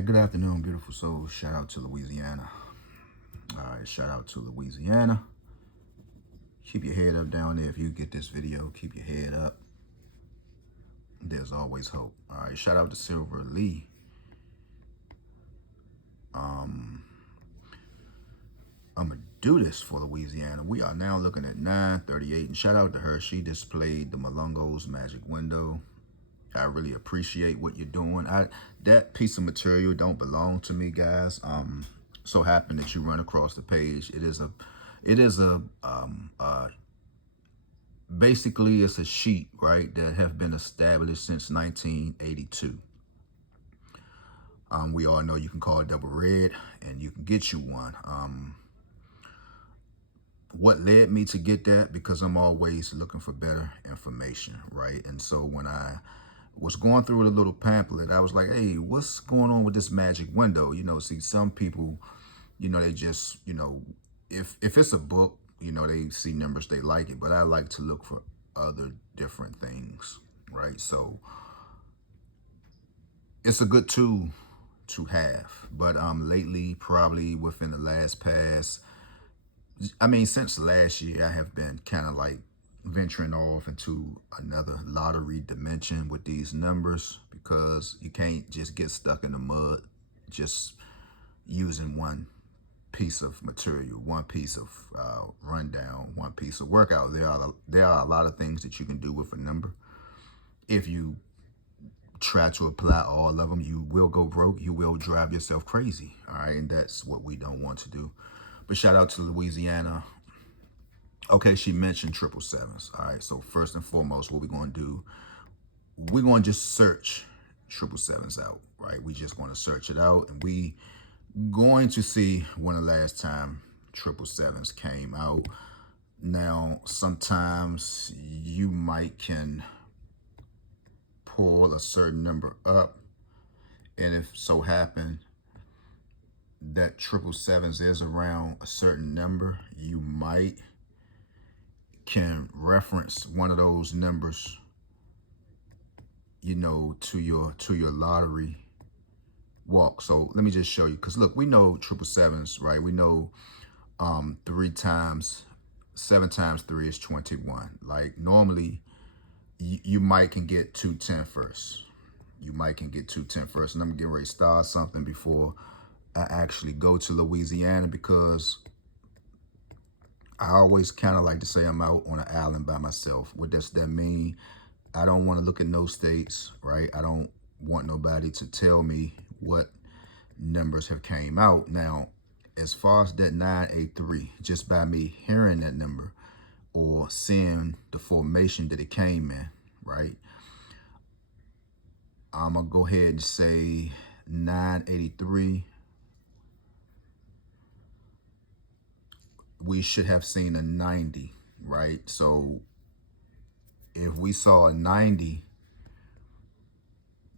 right, good afternoon, beautiful souls. Shout out to Louisiana. All right, shout out to Louisiana. Keep your head up down there. If you get this video, keep your head up. There's always hope. All right, shout out to Silver Lee. I'm going to do this for Louisiana. We are now looking at 938, and shout out to her. She displayed the Malungo's magic window. I really appreciate what you're doing. That piece of material don't belong to me, guys. So happen that you run across the page. Basically it's a sheet, right, that have been established since 1982. We all know you can call it double red, and you can get you one. What led me to get that? Because I'm always looking for better information, right? And so when I was going through the little pamphlet, I was like, hey, what's going on with this magic window? You know, see, some people, you know, they just, you know, if it's a book, you know, they see numbers, they like it, but I like to look for other different things, right? So it's a good tool to have, but lately, probably within the since last year, I have been kind of like venturing off into another lottery dimension with these numbers, because you can't just get stuck in the mud just using one piece of material, one piece of rundown, one piece of workout. There are a lot of things that you can do with a number. If you try to apply all of them, you will go broke. You will drive yourself crazy. All right, and that's what we don't want to do. But shout out to Louisiana. Okay, she mentioned 777s. All right, so first and foremost, what we're going to do, we're going to just search 777s out, right? We're just going to search it out, and we going to see when the last time 777s came out. Now, sometimes you might can pull a certain number up, and if so happen that 777s is around a certain number, you might can reference one of those numbers, you know, to your lottery walk. So let me just show you, because look, we know 777s, right? We know 7 times 3 is 21. Like normally you might can get 210 first. You might can get 210 first. And I'm getting ready to start something before I actually go to Louisiana, because I always kind of like to say I'm out on an island by myself. What does that mean? I don't want to look at no states, right? I don't want nobody to tell me what numbers have came out. Now, as far as that 983, just by me hearing that number or seeing the formation that it came in, right? I'm going to go ahead and say 983. We should have seen a 90, right? So if we saw a 90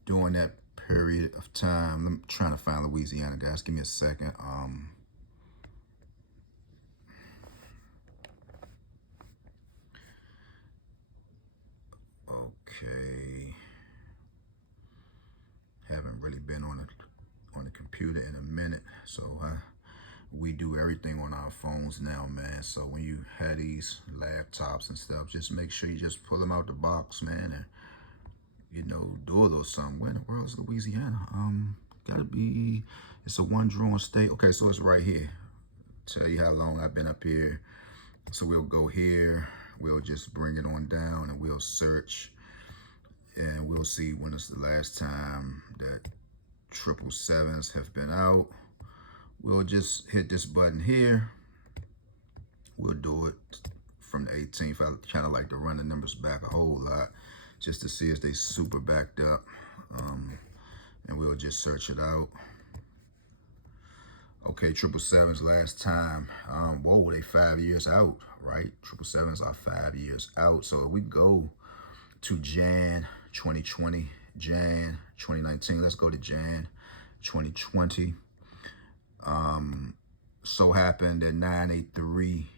during that period of time, I'm trying to find Louisiana, guys. Give me a second. Okay. Haven't really been on the computer in a minute, so we do everything on our phones now, man. So when you have these laptops and stuff, just make sure you just pull them out the box, man, and, you know, do a little something. Where in the world is Louisiana? It's a one drawn state. Okay, so it's right here. Tell you how long I've been up here. So we'll go here. We'll just bring it on down, and we'll search, and we'll see when it's the last time that 777s have been out. We'll just hit this button here. We'll do it from the 18th. I kind of like to run the numbers back a whole lot just to see if they super backed up. And we'll just search it out. Okay, 777s last time. Whoa, they 5 years out, right? 777s are 5 years out. So if we go to Jan 2020, Jan 2019, let's go to Jan 2020. So happened that 983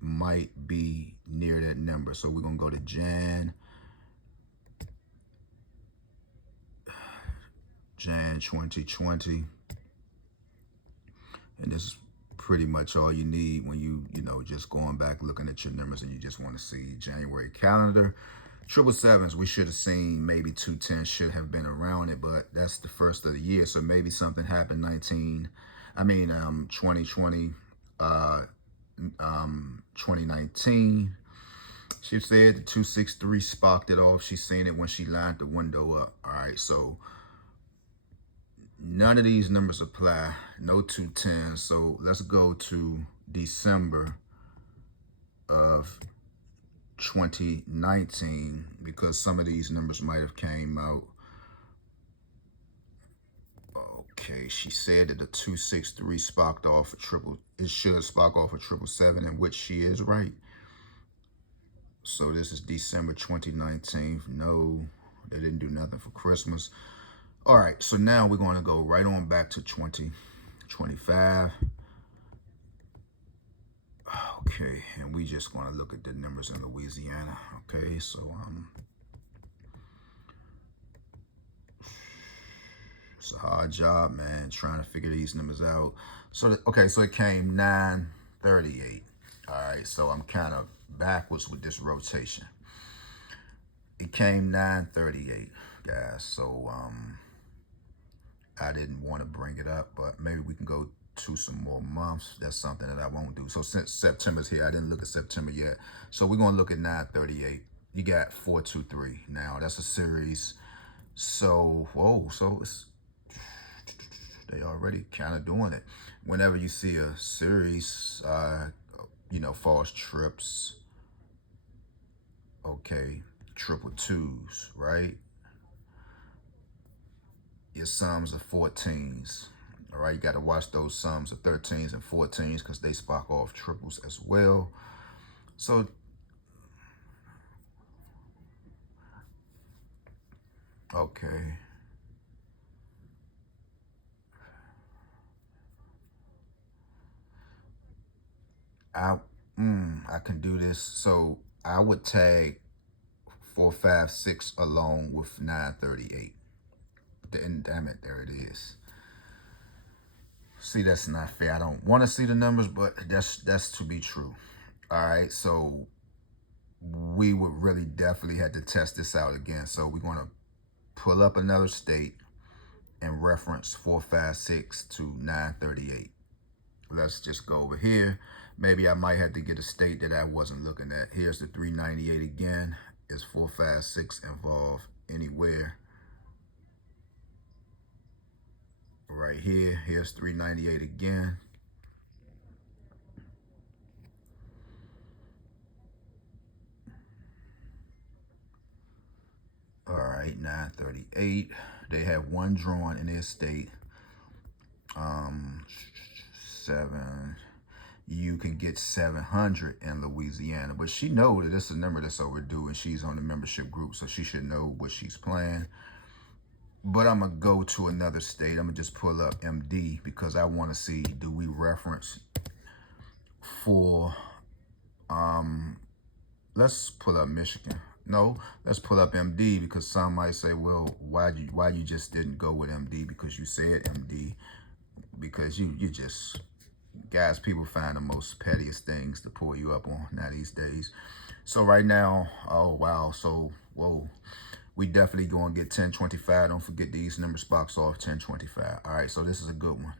might be near that number. So we're gonna go to Jan Jan 2020. And this is pretty much all you need when you know, just going back, looking at your numbers and you just want to see January calendar. Triple sevens, we should have seen maybe 210 should have been around it, but that's the first of the year. So maybe something happened 2020, 2019. She said the 263 sparked it off. She seen it when she lined the window up. All right, so none of these numbers apply. No 210. So let's go to December of 2019 because some of these numbers might have came out. Okay, she said that the 263 sparked off a triple. It should spark off a 777, in which she is right. So this is December 2019. No, they didn't do nothing for Christmas. All right, so now we're going to go right on back to 2025. Okay, and we just going to look at the numbers in Louisiana. Okay, so it's a hard job, man, trying to figure these numbers out. So okay, so it came 938. All right, so I'm kind of backwards with this rotation. It came 938, guys. So I didn't want to bring it up, but maybe we can go to some more months. That's something that I won't do. So since September's here, I didn't look at September yet. So we're going to look at 938. You got 423. Now, that's a series. So, whoa, so it's, they already kind of doing it. Whenever you see a series, you know, false trips, okay, triple twos, right? Your sums of 14s. All right, you got to watch those sums of 13s and 14s because they spark off triples as well. So, okay. I can do this. So I would tag 456 along with 938. And damn it, there it is. See, that's not fair. I don't want to see the numbers, but that's to be true. All right, so we would really definitely have to test this out again. So we're going to pull up another state and reference 456 to 938. Let's just go over here. Maybe I might have to get a state that I wasn't looking at. Here's the 398 again. Is 456 involved anywhere? Right here. Here's 398 again. All right, 938. They have one drawn in their state. 7. You can get 700 in Louisiana, but she knows that it's a number that's overdue, and she's on the membership group, so she should know what she's playing. But I'm gonna go to another state. I'm gonna just pull up MD because I want to see, do we reference for let's pull up Michigan. No, let's pull up MD because some might say, well, why you just didn't go with MD because you said MD, because you just, guys, people find the most pettiest things to pull you up on now these days. So right now, oh wow, so whoa, we definitely going to get 1025. Don't forget these numbers box off 1025. All right, so this is a good one.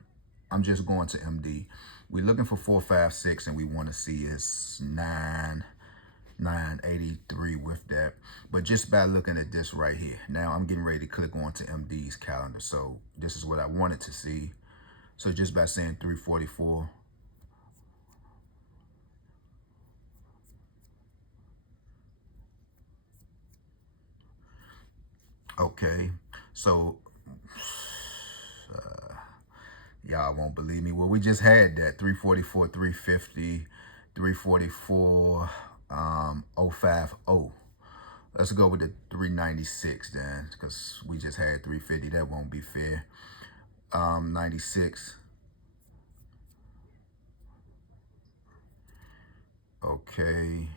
I'm just going to MD. We're looking for 456, and we want to see is 983 with that. But just by looking at this right here, now I'm getting ready to click on to MD's calendar. So this is what I wanted to see. So just by saying 344, okay, so y'all won't believe me. Well, we just had that 344, 350, 344, 050. Let's go with the 396 then, because we just had 350. That won't be fair. 96. Okay.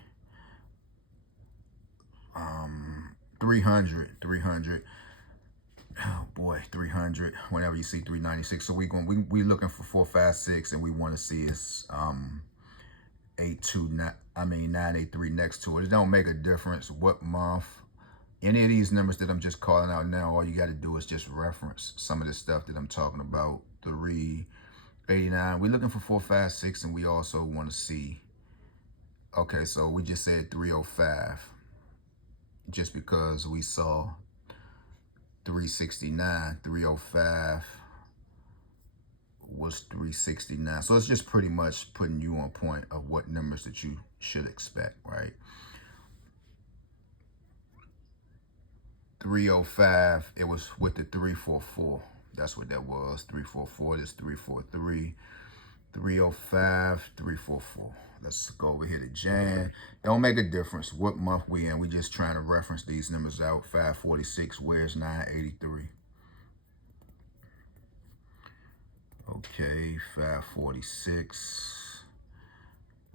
300. Oh boy, 300. Whenever you see 396, so we looking for 456, and we want to see is 829. I mean 983 next to it. It don't make a difference what month. Any of these numbers that I'm just calling out now, all you got to do is just reference some of the stuff that I'm talking about. 389. We're looking for 456, and we also want to see. Okay, so we just said 305, just because we saw 369, 305 was 369. So it's just pretty much putting you on point of what numbers that you should expect, right? 305, it was with the 344. That's what that was. 344, this 343. 305, 344. Let's go over here to Jan. Don't make a difference what month we in. We just trying to reference these numbers out. 546, where's 983? Okay, 546.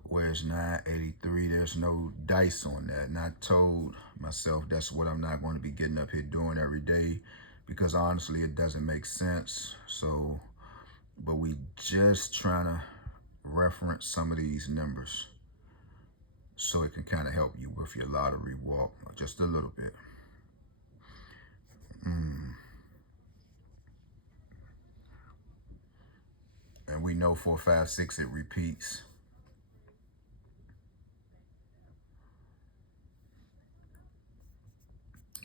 Where's 983? There's no dice on that. And I told myself that's what I'm not going to be getting up here doing every day, because honestly, it doesn't make sense. So, but we just trying to reference some of these numbers so it can kind of help you with your lottery walk just a little bit. And we know 456, it repeats.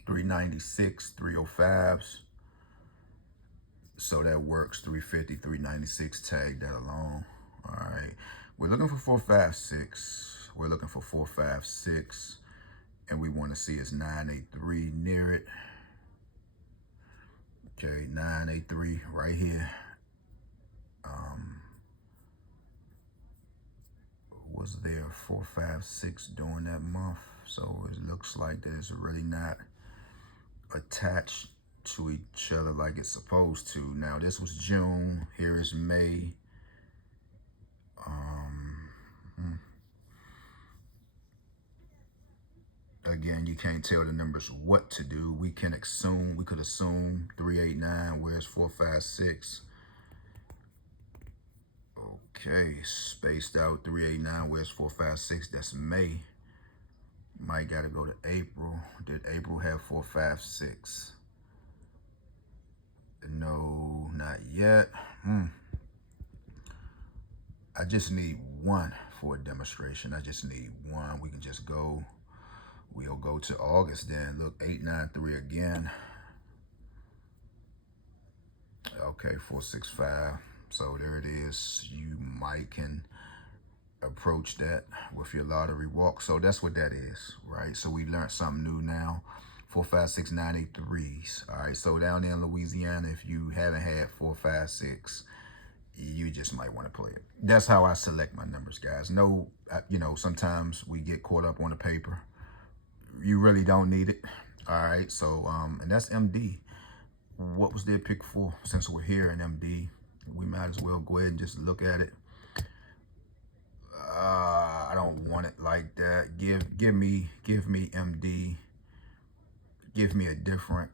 $396, 305s. So that works. 350, 396, tag that along. All right. We're looking for 456. We're looking for 456. And we want to see is 983 near it. Okay, 983 right here. Was there 456 during that month? So it looks like that it's really not attached to each other like it's supposed to. Now this was June. Here is May. Again, you can't tell the numbers what to do. We can assume. We could assume 389. Where's 456? Okay, spaced out 389. Where's 456? That's May. Might gotta go to April. Did April have 456? No, not yet. I just need one for a demonstration. I just need one. We can just go. We'll go to August then. Look, 893 again. Okay, 465. So there it is. You might can approach that with your lottery walk. So that's what that is, right? So we learned something new now. 456, 983s. All right, so down there in Louisiana, if you haven't had 456, you just might want to play it. That's how I select my numbers, guys. No, sometimes we get caught up on the paper. You really don't need it. All right, so and that's MD. What was their pick for? Since we're here in MD, we might as well go ahead and just look at it. I don't want it like that. Give me MD. Give me a different.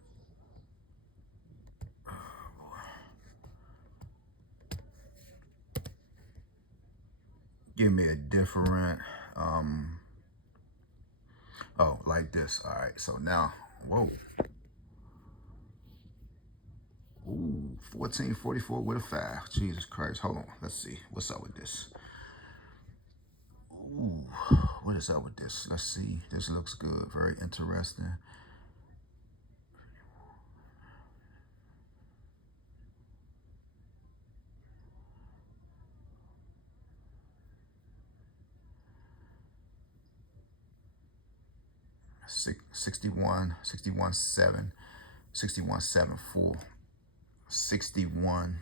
Give me a different. Oh, like this. All right. So now, whoa. Ooh, 1444 with a 5. Jesus Christ. Hold on. Let's see. What's up with this? Ooh, what is up with this? Let's see. This looks good. Very interesting. Six, 61, 61, 7, 61, 7, 4, 61,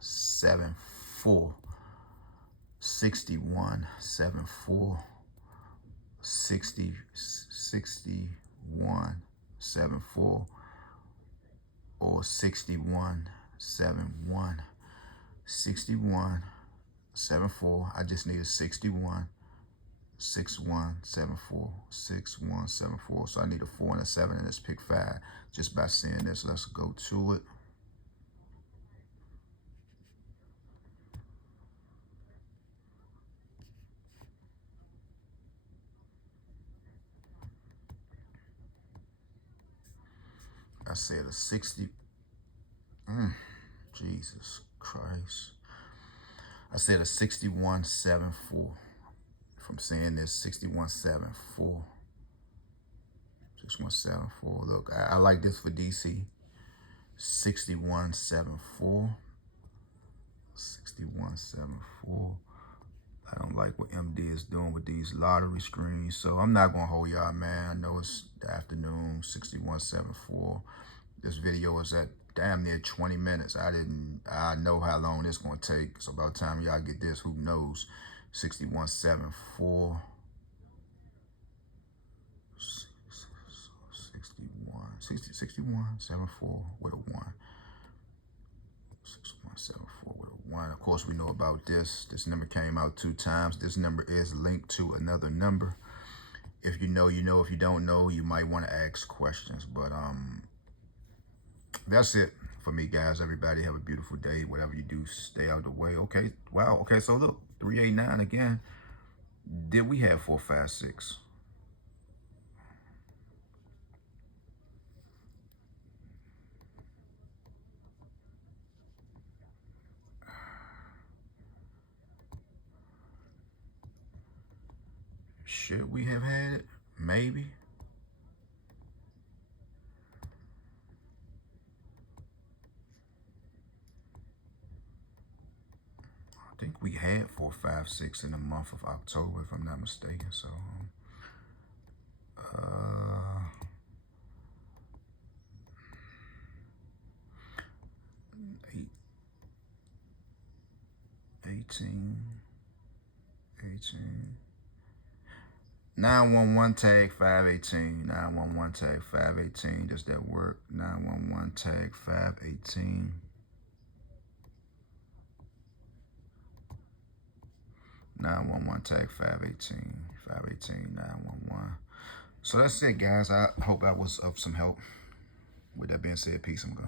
7, 4, 61, 7, 4, 60, 61, 7, 4, or 61, 7, 1, 61, 7, 4. I just need a 61, 6174. 6174. So I need a 4 and a 7 and let's pick 5. Just by seeing this, let's go to it. I said a 60. Jesus Christ. I said a 6174. If I'm saying this, 6174. 6174. Look, I like this for DC. 6174. 6174. I don't like what MD is doing with these lottery screens, so I'm not gonna hold y'all, man. I know it's the afternoon. 6174. This video is at damn near 20 minutes. I know how long this gonna take. So by the time y'all get this, who knows? 6174. 6174 with a 1. 6174 with a 1. Of course, we know about this. This number came out 2 times. This number is linked to another number. If you know, you know. If you don't know, you might want to ask questions. But that's it for me, guys. Everybody have a beautiful day. Whatever you do, stay out of the way. Okay. Wow. Okay. So look, 389 again. Did we have 456? Should we have had it? Maybe. I think we had 456 in the month of October, if I'm not mistaken. So, 18. 911 tag 518. 911 tag 518. Does that work? 911 tag 518. 911 tag 518. 518 911. So that's it, guys. I hope I was of some help. With that being said, peace. I'm gone.